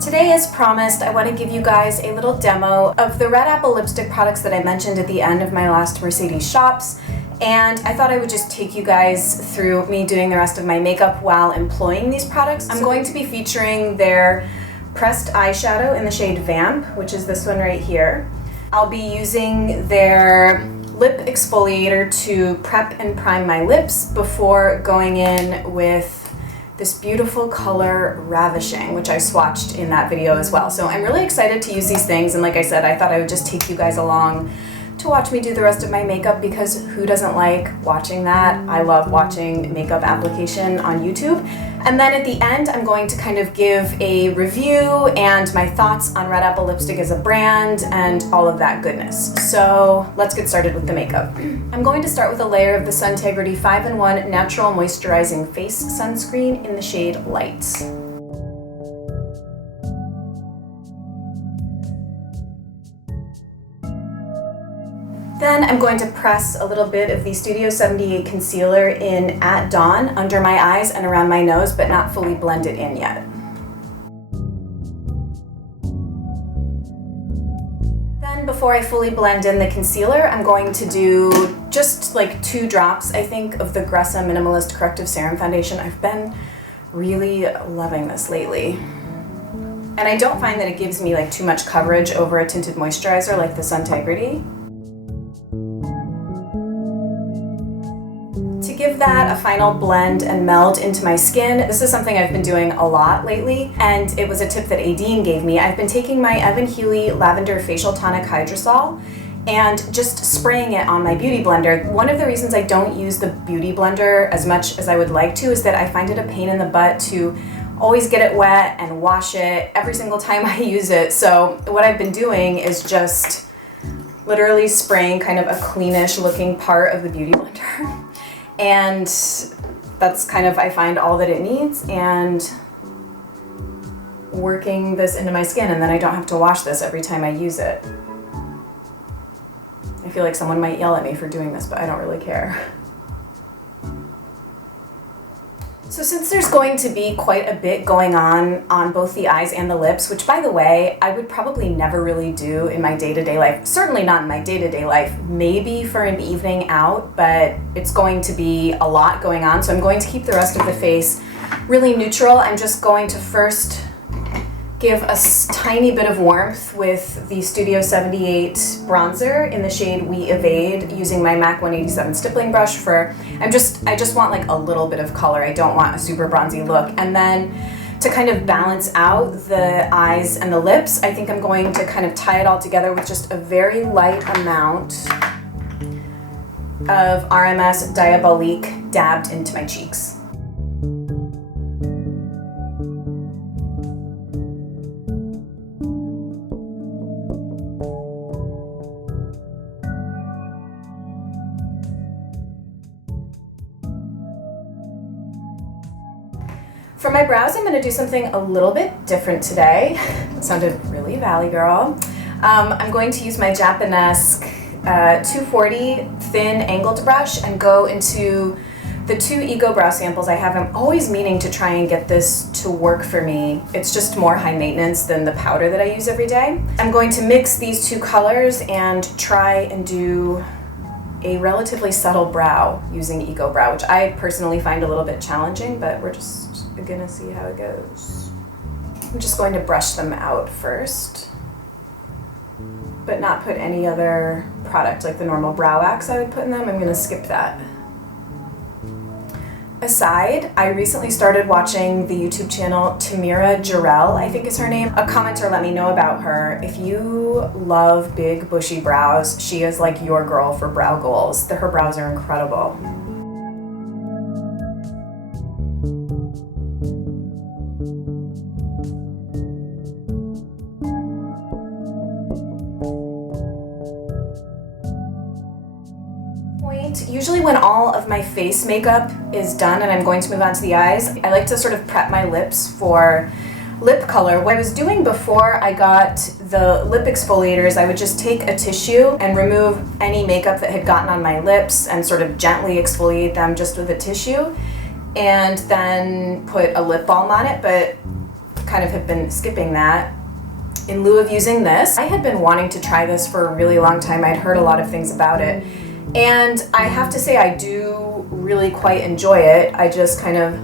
Today, as promised, I want to give you guys a little demo of the Red Apple lipstick products that I mentioned at the end of my last Mercedes shops. And I thought I would just take you guys through me doing the rest of my makeup while employing these products. I'm going to be featuring their pressed eyeshadow in the shade Vamp, which is this one right here. I'll be using their lip exfoliator to prep and prime my lips before going in with this beautiful color Ravishing, which I swatched in that video as well. So I'm really excited to use these things, and like I said, I thought I would just take you guys along to watch me do the rest of my makeup, because who doesn't like watching that? I love watching makeup application on YouTube. And then at the end, I'm going to kind of give a review and my thoughts on Red Apple lipstick as a brand and all of that goodness. So let's get started with the makeup. I'm going to start with a layer of the Suntegrity 5-in-1 Natural Moisturizing Face Sunscreen in the shade Light. Then I'm going to press a little bit of the Studio 78 concealer in at dawn under my eyes and around my nose, but not fully blend it in yet. Then before I fully blend in the concealer, I'm going to do just like 2 drops, I think, of the Gressa Minimalist Corrective Serum Foundation. I've been really loving this lately. And I don't find that it gives me like too much coverage over a tinted moisturizer like the Suntegrity. To give that a final blend and meld into my skin, this is something I've been doing a lot lately, and it was a tip that Adine gave me. I've been taking my Evan Healy Lavender Facial Tonic Hydrosol and just spraying it on my beauty blender. One of the reasons I don't use the beauty blender as much as I would like to is that I find it a pain in the butt to always get it wet and wash it every single time I use it. So what I've been doing is just literally spraying kind of a cleanish looking part of the beauty blender. And that's kind of, I find, all that it needs, and working this into my skin, and then I don't have to wash this every time I use it. I feel like someone might yell at me for doing this, but I don't really care. So since there's going to be quite a bit going on both the eyes and the lips, which, by the way, I would probably never really do in my day-to-day life, certainly not in my day-to-day life, maybe for an evening out, but it's going to be a lot going on, so I'm going to keep the rest of the face really neutral. I'm just going to first give a tiny bit of warmth with the Studio 78 bronzer in the shade We Evade, using my MAC 187 stippling brush for, I just want like a little bit of color. I don't want a super bronzy look. And then to kind of balance out the eyes and the lips, I think I'm going to kind of tie it all together with just a very light amount of RMS Diabolique dabbed into my cheeks. For my brows, I'm going to do something a little bit different today. It sounded really Valley Girl. I'm going to use my Japanesque 240 thin angled brush and go into the 2 Ego brow samples I have. I'm always meaning to try and get this to work for me. It's just more high maintenance than the powder that I use every day. I'm going to mix these 2 colors and try and do a relatively subtle brow using Ego Brow, which I personally find a little bit challenging, but we're just gonna see how it goes. I'm just going to brush them out first, but not put any other product like the normal brow wax I would put in them. I'm gonna skip that. Aside, I recently started watching the YouTube channel Tamira Jarrell, I think is her name. A commenter let me know about her. If you love big bushy brows, she is like your girl for brow goals. Her brows are incredible. Usually when all of my face makeup is done and I'm going to move on to the eyes, I like to sort of prep my lips for lip color. What I was doing before I got the lip exfoliators, I would just take a tissue and remove any makeup that had gotten on my lips and sort of gently exfoliate them just with a tissue, and then put a lip balm on it. But kind of have been skipping that in lieu of using this. I had been wanting to try this for a really long time. I'd heard a lot of things about it, and I have to say I do really quite enjoy it. I just kind of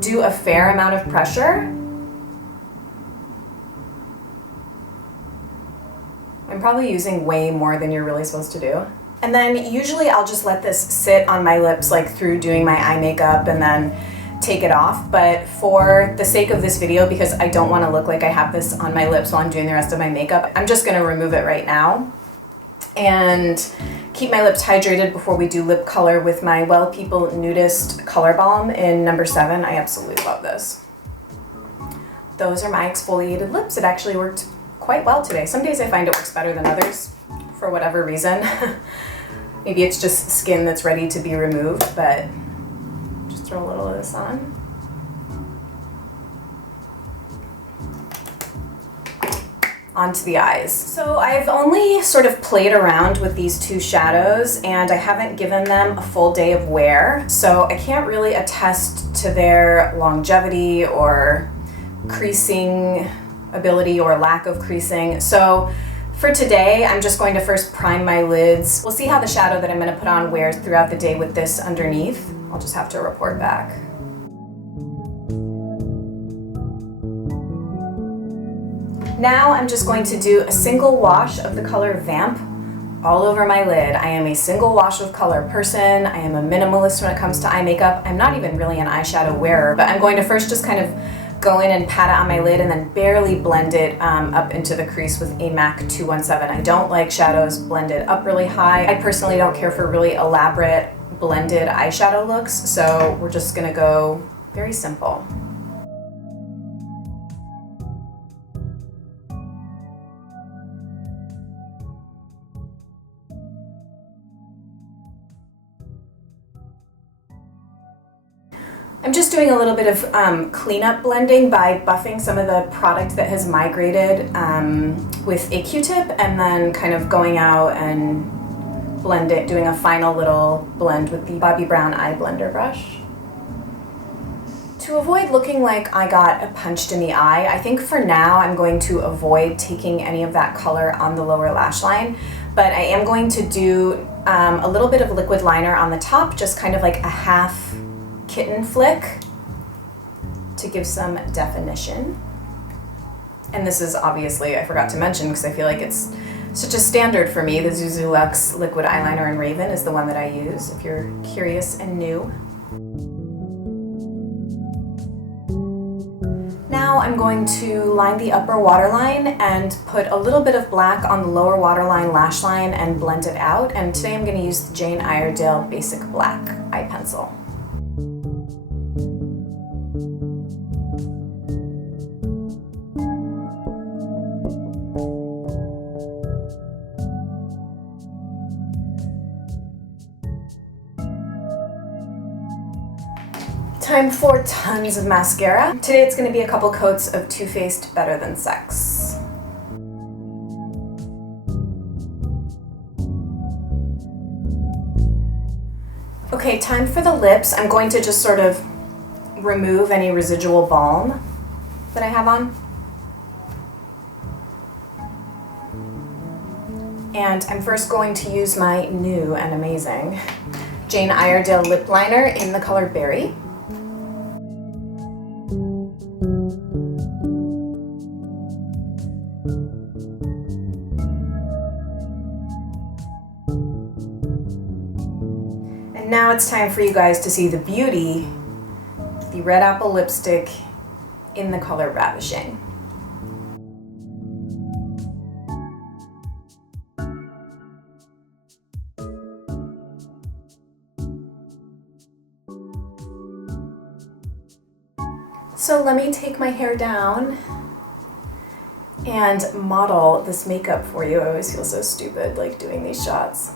do a fair amount of pressure. I'm probably using way more than you're really supposed to do. And then usually I'll just let this sit on my lips like through doing my eye makeup and then take it off. But for the sake of this video, because I don't want to look like I have this on my lips while I'm doing the rest of my makeup, I'm just going to remove it right now and keep my lips hydrated before we do lip color with my Well People Nudist Color Balm in number 7. I absolutely love this. Those are my exfoliated lips. It actually worked quite well today. Some days I find it works better than others for whatever reason. Maybe it's just skin that's ready to be removed, but just throw a little of this on. Onto the eyes. So I've only sort of played around with these two shadows and I haven't given them a full day of wear, so I can't really attest to their longevity or creasing ability or lack of creasing. So for today, I'm just going to first prime my lids. We'll see how the shadow that I'm going to put on wears throughout the day with this underneath. I'll just have to report back. Now I'm just going to do a single wash of the color Vamp all over my lid. I am a single wash of color person. I am a minimalist when it comes to eye makeup. I'm not even really an eyeshadow wearer, but I'm going to first just kind of go in and pat it on my lid and then barely blend it up into the crease with a MAC 217. I don't like shadows blended up really high. I personally don't care for really elaborate blended eyeshadow looks, so we're just gonna go very simple. I'm just doing a little bit of cleanup blending by buffing some of the product that has migrated with a Q-tip and then kind of going out and blend it, doing a final little blend with the Bobbi Brown eye blender brush. To avoid looking like I got punched in the eye, I think for now I'm going to avoid taking any of that color on the lower lash line, but I am going to do a little bit of liquid liner on the top, just kind of like a half kitten flick to give some definition. And this is obviously, I forgot to mention because I feel like it's such a standard for me, the Zuzu Luxe liquid eyeliner in Raven is the one that I use if you're curious and new. Now I'm going to line the upper waterline and put a little bit of black on the lower waterline lash line and blend it out. And today I'm going to use the Jane Iredale Basic Black eye pencil. Time for tons of mascara. Today it's going to be a couple coats of Too Faced Better Than Sex. Okay, time for the lips. I'm going to just sort of remove any residual balm that I have on. And I'm first going to use my new and amazing Jane Iredale lip liner in the color Berry. Now it's time for you guys to see the beauty, the red apple lipstick in the color Ravishing. So let me take my hair down and model this makeup for you. I always feel so stupid like doing these shots.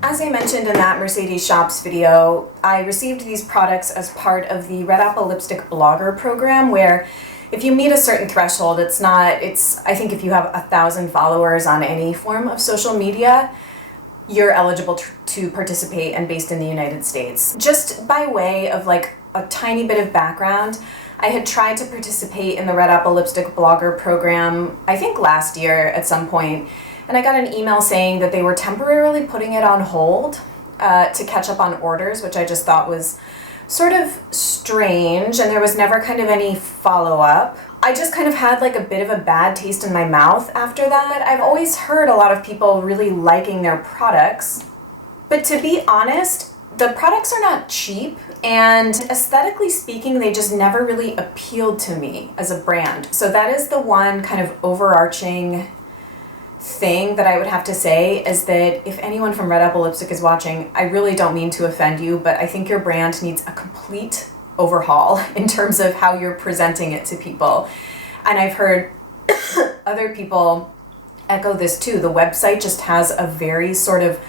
As I mentioned in that Mercedes Shops video, I received these products as part of the Red Apple Lipstick Blogger program where if you meet a certain threshold, I think if you have 1,000 followers on any form of social media, you're eligible to participate and based in the United States. Just by way of like a tiny bit of background, I had tried to participate in the Red Apple Lipstick Blogger program, I think last year at some point, and I got an email saying that they were temporarily putting it on hold to catch up on orders, which I just thought was sort of strange, and there was never kind of any follow-up. I just kind of had like a bit of a bad taste in my mouth after that. I've always heard a lot of people really liking their products, but to be honest, the products are not cheap, and aesthetically speaking, they just never really appealed to me as a brand. So that is the one kind of overarching thing that I would have to say, is that if anyone from Red Apple Lipstick is watching, I really don't mean to offend you, but I think your brand needs a complete overhaul in terms of how you're presenting it to people. And I've heard other people echo this too. The website just has a very sort of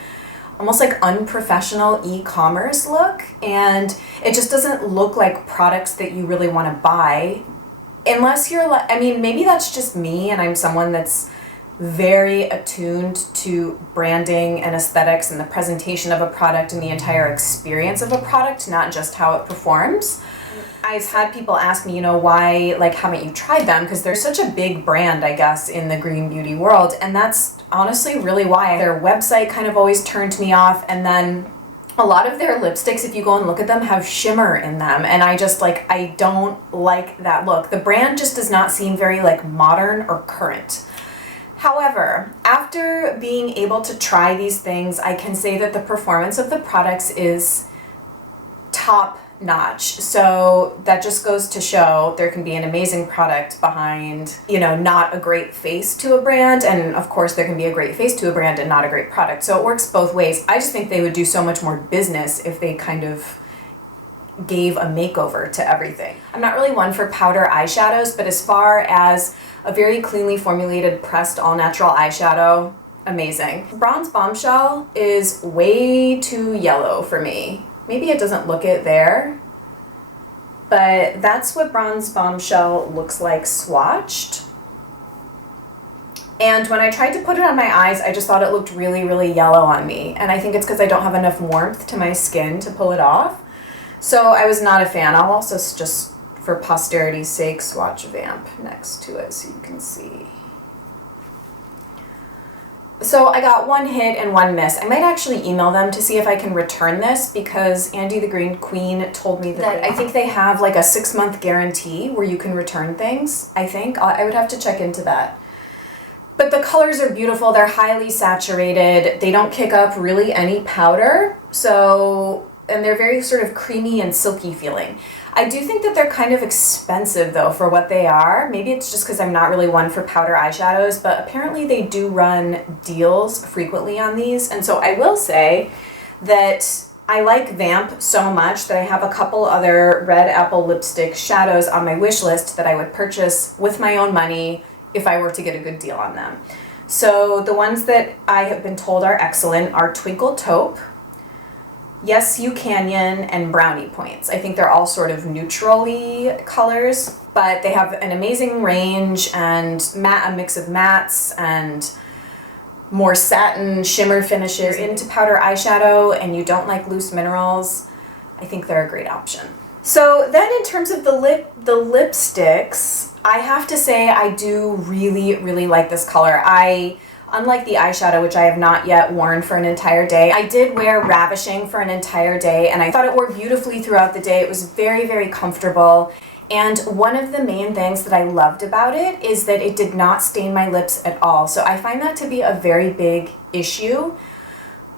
almost like unprofessional e-commerce look, and it just doesn't look like products that you really want to buy unless you're like, I mean, maybe that's just me and I'm someone that's very attuned to branding and aesthetics and the presentation of a product and the entire experience of a product, not just how it performs. I've had people ask me, why, like, haven't you tried them? Because they're such a big brand, I guess, in the green beauty world. And that's honestly really why. Their website kind of always turned me off. And then a lot of their lipsticks, if you go and look at them, have shimmer in them. And I just, I don't like that look. The brand just does not seem very, modern or current. However, after being able to try these things, I can say that the performance of the products is top notch. So that just goes to show there can be an amazing product behind, not a great face to a brand. And of course there can be a great face to a brand and not a great product. So it works both ways. I just think they would do so much more business if they kind of gave a makeover to everything. I'm not really one for powder eyeshadows, but as far as a very cleanly formulated pressed all-natural eyeshadow, amazing. Bronze Bombshell is way too yellow for me. Maybe it doesn't look it there, but that's what Bronze Bombshell looks like swatched. And when I tried to put it on my eyes, I just thought it looked really, really yellow on me. And I think it's because I don't have enough warmth to my skin to pull it off. So I was not a fan. I'll also just, for posterity's sake, swatch Vamp next to it so you can see. So I got one hit and one miss. I might actually email them to see if I can return this, because Andy the Green Queen told me that I think they have like a 6-month guarantee where you can return things, I think. I would have to check into that. But the colors are beautiful. They're highly saturated. They don't kick up really any powder. And they're very sort of creamy and silky feeling. I do think that they're kind of expensive though for what they are. Maybe it's just because I'm not really one for powder eyeshadows, but apparently they do run deals frequently on these. And so I will say that I like Vamp so much that I have a couple other Red Apple lipstick shadows on my wish list that I would purchase with my own money if I were to get a good deal on them. So the ones that I have been told are excellent are Twinkle Taupe, Yes You Canyon, and Brownie Points. I think they're all sort of neutrally colors, but they have an amazing range and a mix of mattes and more satin shimmer finishes. If you're into powder eyeshadow and you don't like loose minerals, I think they're a great option. So then in terms of the lipsticks, I have to say I do really, really like this color. Unlike the eyeshadow, which I have not yet worn for an entire day, I did wear Ravishing for an entire day, and I thought it wore beautifully throughout the day. It was very, very comfortable. And one of the main things that I loved about it is that it did not stain my lips at all. So I find that to be a very big issue.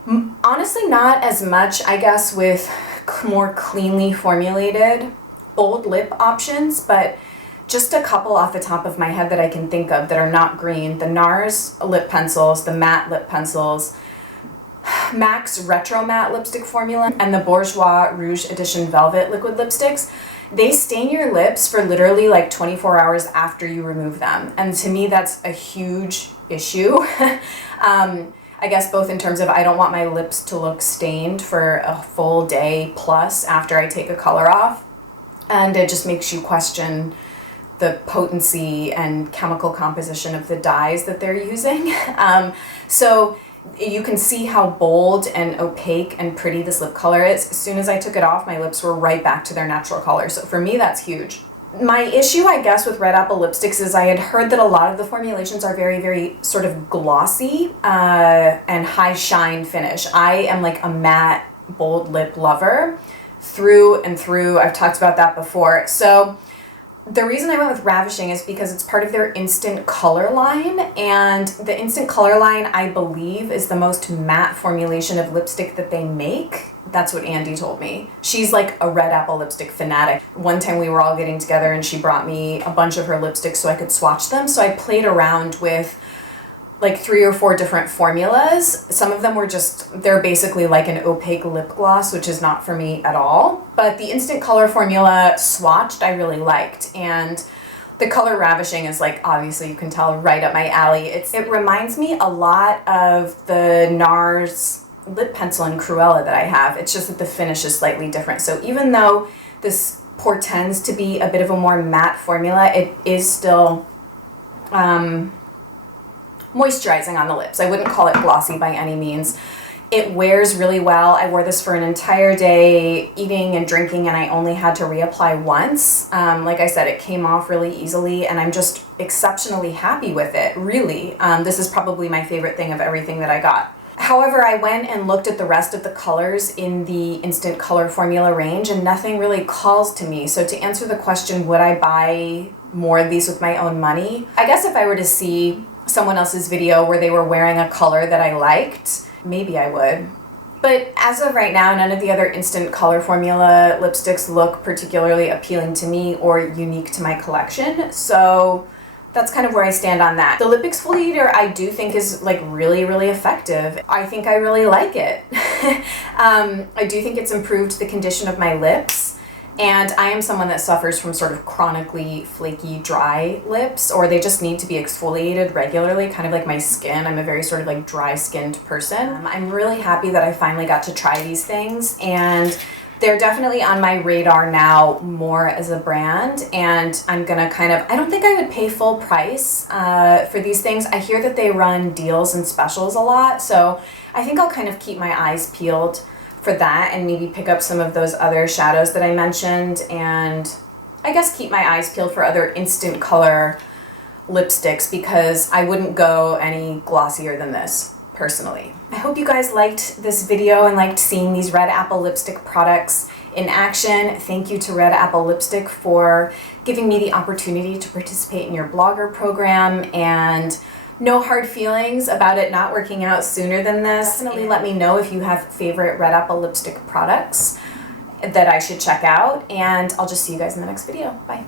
Honestly, not as much, I guess, with more cleanly formulated bold lip options, but just a couple off the top of my head that I can think of that are not green. The NARS lip pencils, the matte lip pencils, MAC's Retro Matte lipstick formula, and the Bourjois Rouge Edition Velvet liquid lipsticks. They stain your lips for literally like 24 hours after you remove them. And to me, that's a huge issue. I guess both in terms of I don't want my lips to look stained for a full day plus after I take a color off. And it just makes you question the potency and chemical composition of the dyes that they're using. So you can see how bold and opaque and pretty this lip color is. As soon as I took it off, my lips were right back to their natural color. So for me, that's huge. My issue, I guess, with Red Apple lipsticks is I had heard that a lot of the formulations are very, very sort of glossy and high shine finish. I am like a matte, bold lip lover through and through. I've talked about that before. So the reason I went with Ravishing is because it's part of their Instant Color line, and the Instant Color line, I believe, is the most matte formulation of lipstick that they make. That's what Andy told me. She's like a Red Apple lipstick fanatic. One time we were all getting together and she brought me a bunch of her lipsticks so I could swatch them. So I played around with like 3 or 4 different formulas. Some of them were just, they're basically like an opaque lip gloss, which is not for me at all. But the Instant Color formula swatched, I really liked. And the color Ravishing is like, obviously you can tell, right up my alley. It reminds me a lot of the NARS lip pencil in Cruella that I have. It's just that the finish is slightly different. So even though this portends to be a bit of a more matte formula, it is still moisturizing on the lips. I wouldn't call it glossy by any means. It wears really well. I wore this for an entire day eating and drinking, and I only had to reapply once. Like I said, it came off really easily, and I'm just exceptionally happy with it, really. This is probably my favorite thing of everything that I got. However, I went and looked at the rest of the colors in the Instant Color formula range, and nothing really calls to me. So to answer the question, would I buy more of these with my own money? I guess if I were to see someone else's video where they were wearing a color that I liked, maybe I would. But as of right now, none of the other Instant Color formula lipsticks look particularly appealing to me or unique to my collection. So that's kind of where I stand on that. The lip exfoliator I do think is like really, really effective. I think I really like it. I do think it's improved the condition of my lips. And I am someone that suffers from sort of chronically flaky, dry lips, or they just need to be exfoliated regularly, kind of like my skin. I'm a very sort of like dry-skinned person. I'm really happy that I finally got to try these things, and they're definitely on my radar now more as a brand, and I'm gonna kind of, I don't think I would pay full price for these things. I hear that they run deals and specials a lot, so I think I'll kind of keep my eyes peeled for that and maybe pick up some of those other shadows that I mentioned, and I guess keep my eyes peeled for other Instant Color lipsticks because I wouldn't go any glossier than this, personally. I hope you guys liked this video and liked seeing these Red Apple lipstick products in action. Thank you to Red Apple Lipstick for giving me the opportunity to participate in your blogger program, and no hard feelings about it not working out sooner than this. Definitely let me know if you have favorite Red Apple lipstick products that I should check out, and I'll just see you guys in the next video. Bye.